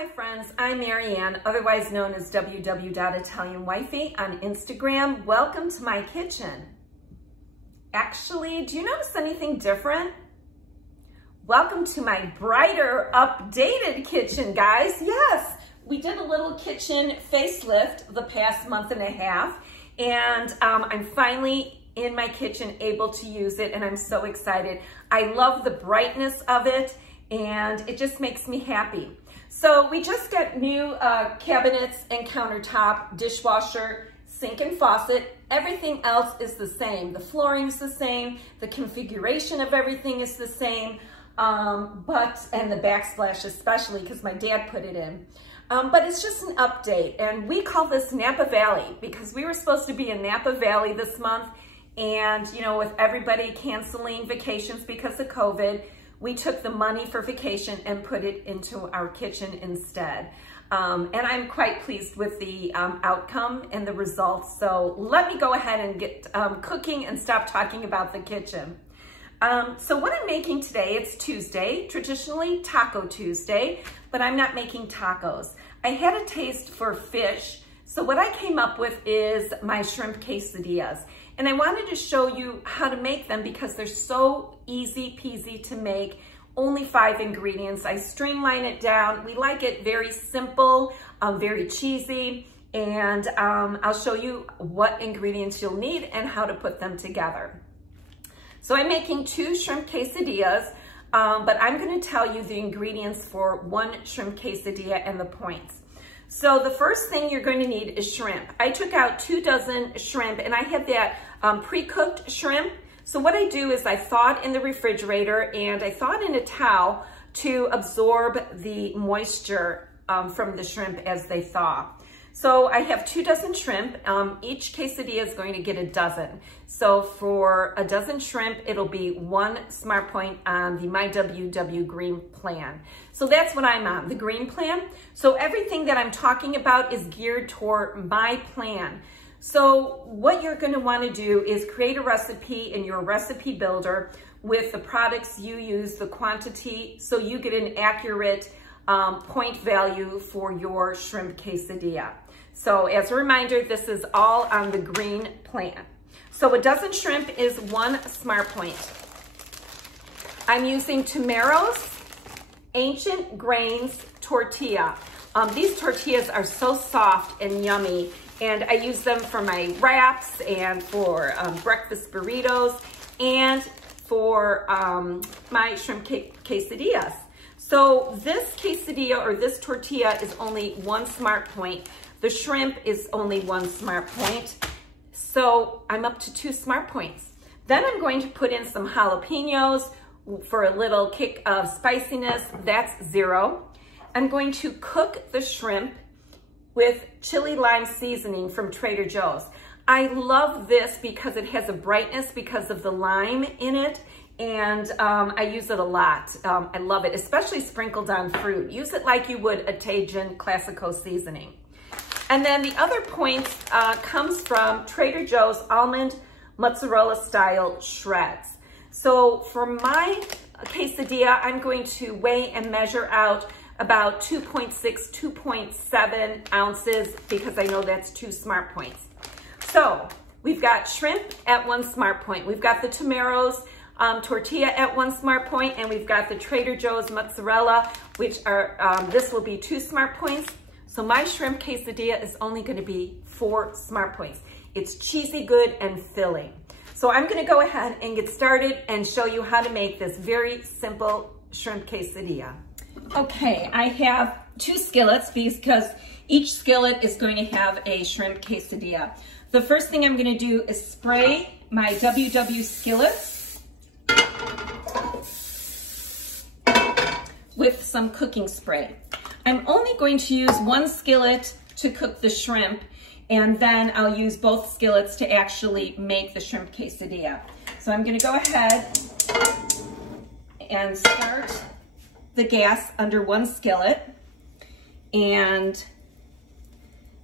Hi friends, I'm Marianne, otherwise known as 𝑤𝒂𝒏𝒏𝒆 on Instagram. Welcome to my kitchen. Actually, do you notice anything different? Welcome to my brighter, updated kitchen, guys. Yes, we did a little kitchen facelift the past month and a half, and I'm finally in my kitchen able to use it, and I'm so excited. I love the brightness of it, and it just makes me happy. So we just got new cabinets and countertop, dishwasher, sink and faucet. Everything else is the same. The flooring's the same. The configuration of everything is the same. And the backsplash especially, because my dad put it in. But it's just an update. And we call this Napa Valley because we were supposed to be in Napa Valley this month. And, you know, with everybody canceling vacations because of COVID, we took the money for vacation and put it into our kitchen instead. And I'm quite pleased with the outcome and the results. So let me go ahead and get cooking and stop talking about the kitchen. So what I'm making today, it's Tuesday, traditionally Taco Tuesday, but I'm not making tacos. I had a taste for fish. So what I came up with is my shrimp quesadillas. And I wanted to show you how to make them because they're so easy peasy to make. Only 5 ingredients. I streamline it down. We like it very simple, very cheesy. And I'll show you what ingredients you'll need and how to put them together. So I'm making 2 shrimp quesadillas, but I'm going to tell you the ingredients for 1 shrimp quesadilla and the points. So the first thing you're going to need is shrimp. I took out 2 dozen shrimp, and I have that pre-cooked shrimp. So what I do is I thaw it in the refrigerator, and I thaw it in a towel to absorb the moisture from the shrimp as they thaw. So I have 2 dozen shrimp. Each quesadilla is going to get a dozen. So for a dozen shrimp, it'll be 1 Smart Point on the MyWW Green Plan. So that's what I'm on, the Green Plan. So everything that I'm talking about is geared toward my plan. So what you're going to want to do is create a recipe in your recipe builder with the products you use, the quantity, so you get an accurate point value for your shrimp quesadilla. So as a reminder, this is all on the Green Plan. So a dozen shrimp is 1 Smart Point. I'm using Tumaro's Ancient Grains Tortilla. These tortillas are so soft and yummy, and I use them for my wraps and for breakfast burritos and for my shrimp quesadillas. So this quesadilla or this tortilla is only 1 Smart Point. The shrimp is only 1 Smart Point. So I'm up to 2 Smart Points. Then I'm going to put in some jalapenos for a little kick of spiciness. That's 0. I'm going to cook the shrimp with chili lime seasoning from Trader Joe's. I love this because it has a brightness because of the lime in it, and I use it a lot. I love it, especially sprinkled on fruit. Use it like you would a Tajin Classico seasoning. And then the other point comes from Trader Joe's almond mozzarella style shreds. So for my quesadilla, I'm going to weigh and measure out about 2.6, 2.7 ounces because I know that's 2 Smart Points. So we've got shrimp at 1 Smart Point. We've got the Tumaro's tortilla at 1 Smart Point, and we've got the Trader Joe's mozzarella, which are, this will be 2 Smart Points. So my shrimp quesadilla is only going to be 4 Smart Points. It's cheesy good and filling. So I'm going to go ahead and get started and show you how to make this very simple shrimp quesadilla. Okay, I have 2 skillets because each skillet is going to have a shrimp quesadilla. The first thing I'm going to do is spray my WW skillets with some cooking spray. I'm only going to use 1 skillet to cook the shrimp, and then I'll use both skillets to actually make the shrimp quesadilla. So I'm going to go ahead and start the gas under 1 skillet and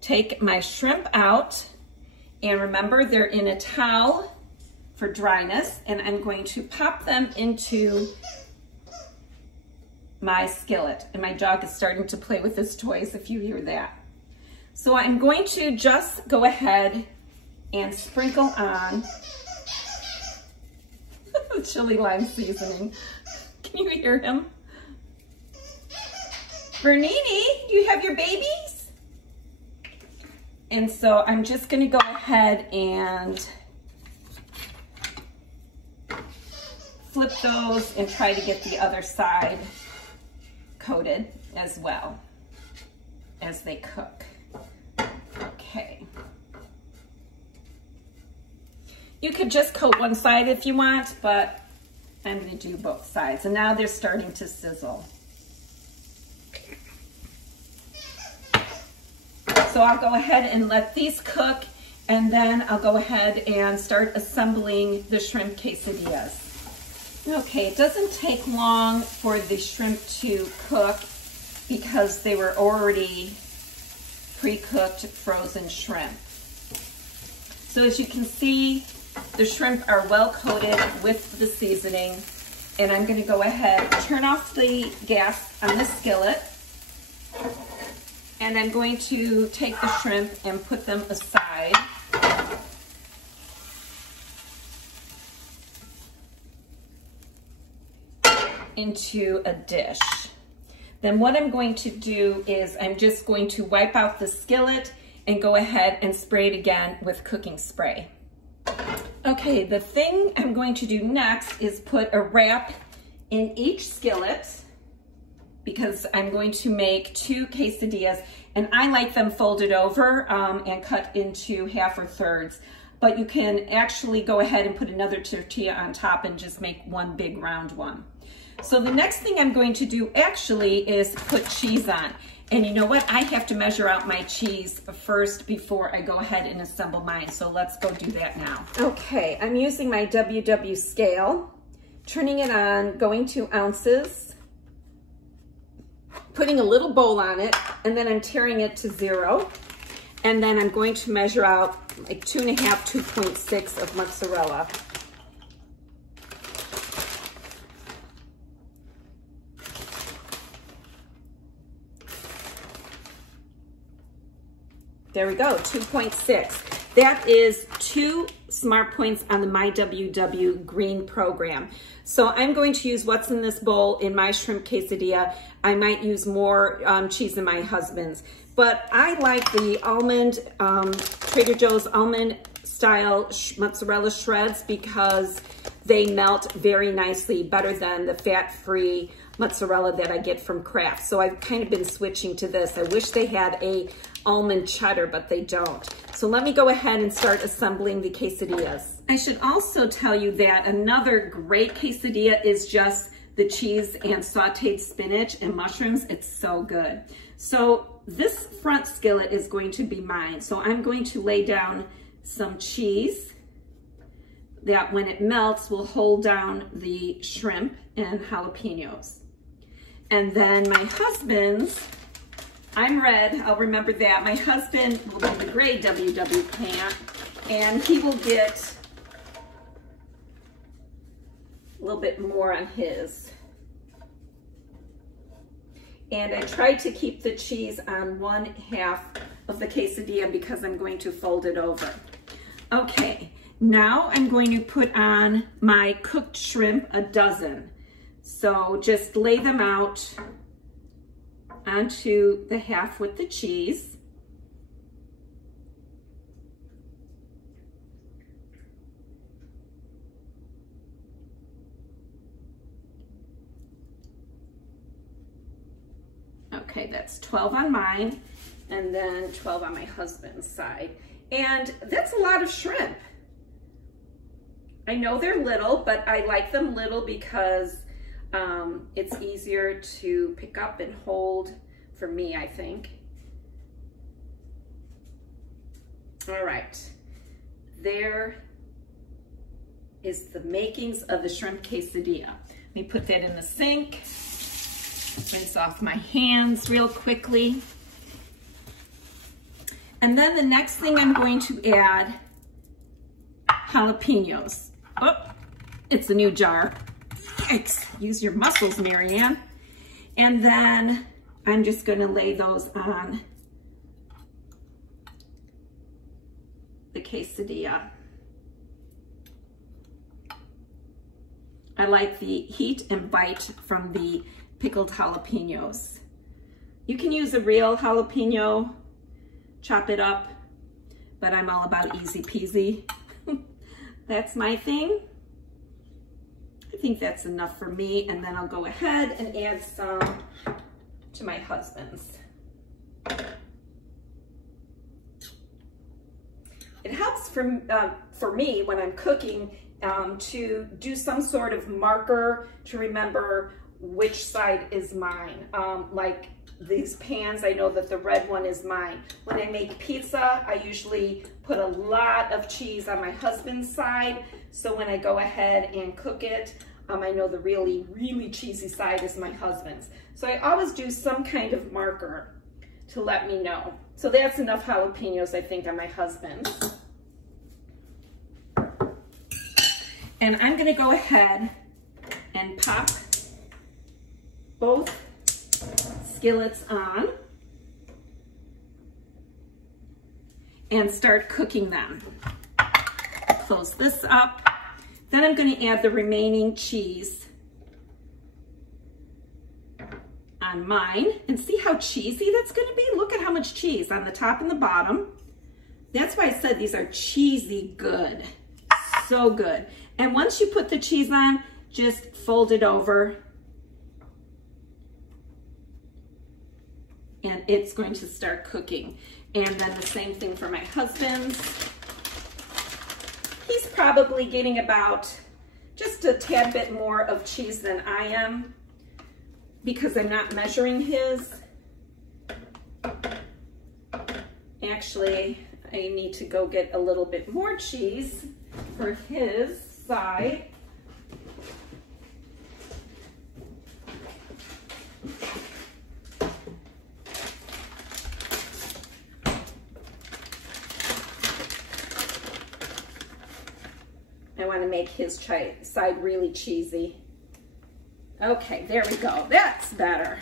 take my shrimp out, and remember they're in a towel for dryness, and I'm going to pop them into my skillet. And my dog is starting to play with his toys if you hear that. So I'm going to just go ahead and sprinkle on the chili lime seasoning. Can you hear him? Bernini, do you have your babies? And so I'm just gonna go ahead and flip those and try to get the other side coated as well as they cook. Okay. You could just coat one side if you want, but I'm gonna do both sides. And now they're starting to sizzle. So I'll go ahead and let these cook, and then I'll go ahead and start assembling the shrimp quesadillas. Okay, it doesn't take long for the shrimp to cook because they were already pre-cooked frozen shrimp. So as you can see, the shrimp are well coated with the seasoning, and I'm going to go ahead, turn off the gas on the skillet, and I'm going to take the shrimp and put them aside. Into a dish. Then what I'm going to do is I'm just going to wipe out the skillet and go ahead and spray it again with cooking spray. Okay, the thing I'm going to do next is put a wrap in each skillet because I'm going to make 2 quesadillas, and I like them folded over and cut into half or thirds. But you can actually go ahead and put another tortilla on top and just make one big round one. So the next thing I'm going to do actually is put cheese on. And you know what? I have to measure out my cheese first before I go ahead and assemble mine. So let's go do that now. Okay, I'm using my WW scale, turning it on, going to ounces, putting a little bowl on it, and then I'm tearing it to 0. And then I'm going to measure out like 2.5, 2.6 of mozzarella. There we go, 2.6. That is 2 smart points on the My WW Green program. So I'm going to use what's in this bowl in my shrimp quesadilla. I might use more cheese than my husband's, but I like the almond, Trader Joe's almond style mozzarella shreds because they melt very nicely, better than the fat-free mozzarella that I get from Kraft. So I've kind of been switching to this. I wish they had a almond cheddar, but they don't. So let me go ahead and start assembling the quesadillas. I should also tell you that another great quesadilla is just the cheese and sauteed spinach and mushrooms. It's so good. So this front skillet is going to be mine. So I'm going to lay down some cheese that when it melts will hold down the shrimp and jalapenos. And then my husband's, I'm red, I'll remember that. My husband will be the gray WW pant, and he will get a little bit more on his. And I tried to keep the cheese on 1/2 of the quesadilla because I'm going to fold it over. Okay, now I'm going to put on my cooked shrimp, a dozen. So just lay them out onto the half with the cheese. Okay, that's 12 on mine, and then 12 on my husband's side. And that's a lot of shrimp. I know they're little, but I like them little because it's easier to pick up and hold for me, I think. All right, there is the makings of the shrimp quesadilla. Let me put that in the sink, rinse off my hands real quickly. And then the next thing I'm going to add, jalapenos. Oh, it's a new jar. Yikes, use your muscles, Marianne. And then I'm just gonna lay those on the quesadilla. I like the heat and bite from the pickled jalapenos. You can use a real jalapeno, chop it up, but I'm all about easy peasy. That's my thing. I think that's enough for me, and then I'll go ahead and add some to my husband's. It helps for me when I'm cooking to do some sort of marker to remember which side is mine. Like these pans, I know that the red one is mine. When I make pizza, I usually put a lot of cheese on my husband's side. So when I go ahead and cook it, I know the really, really cheesy side is my husband's. So I always do some kind of marker to let me know. So that's enough jalapenos, I think, on my husband's. And I'm gonna go ahead and pop both skillets on and start cooking them. Close this up. Then I'm gonna add the remaining cheese on mine and see how cheesy that's gonna be. Look at how much cheese on the top and the bottom. That's why I said these are cheesy good, so good. And once you put the cheese on, just fold it over and it's going to start cooking. And then the same thing for my husband's. He's probably getting about just a tad bit more of cheese than I am because I'm not measuring his. Actually, I need to go get a little bit more cheese for his side. I want to make his side really cheesy. Okay, there we go. That's better.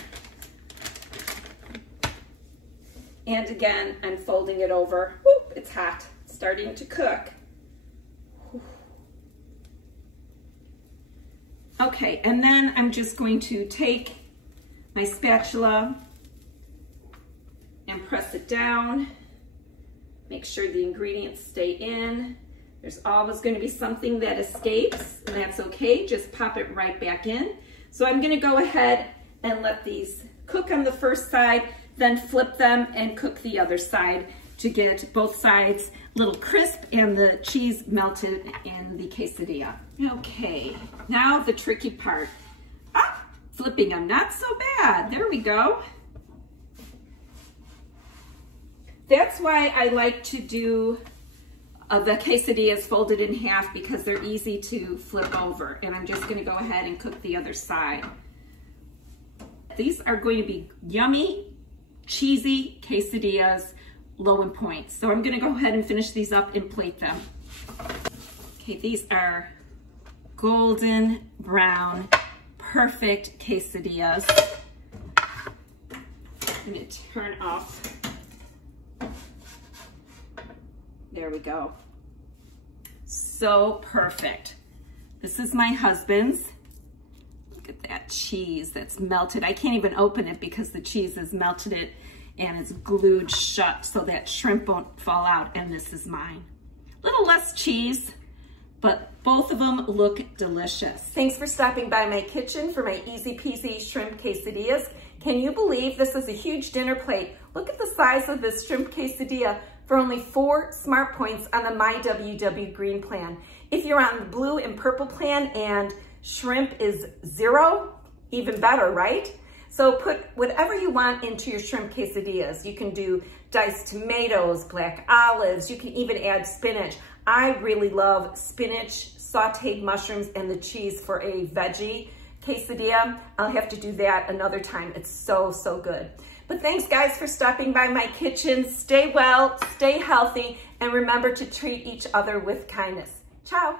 And again, I'm folding it over. Whoop, it's hot. It's starting to cook. Okay, and then I'm just going to take my spatula and press it down. Make sure the ingredients stay in. There's always going to be something that escapes, and that's okay. Just pop it right back in. So I'm going to go ahead and let these cook on the first side, then flip them and cook the other side to get both sides a little crisp and the cheese melted in the quesadilla. Okay, now the tricky part. Ah, flipping them, not so bad. There we go. That's why I like to do the quesadillas folded in half, because they're easy to flip over. And I'm just gonna go ahead and cook the other side. These are going to be yummy, cheesy quesadillas, low in points. So I'm gonna go ahead and finish these up and plate them. Okay, these are golden brown, perfect quesadillas. I'm gonna turn off. There we go. So perfect. This is my husband's. Look at that cheese that's melted. I can't even open it because the cheese has melted it and it's glued shut so that shrimp won't fall out. And this is mine. A little less cheese, but both of them look delicious. Thanks for stopping by my kitchen for my easy peasy shrimp quesadillas. Can you believe this is a huge dinner plate? Look at the size of this shrimp quesadilla for only 4 smart points on the MyWW Green plan. If you're on the blue and purple plan and shrimp is 0, even better, right? So put whatever you want into your shrimp quesadillas. You can do diced tomatoes, black olives, you can even add spinach. I really love spinach, sauteed mushrooms, and the cheese for a veggie quesadilla. I'll have to do that another time. It's so, so good. But thanks guys for stopping by my kitchen. Stay well, stay healthy, and remember to treat each other with kindness. Ciao.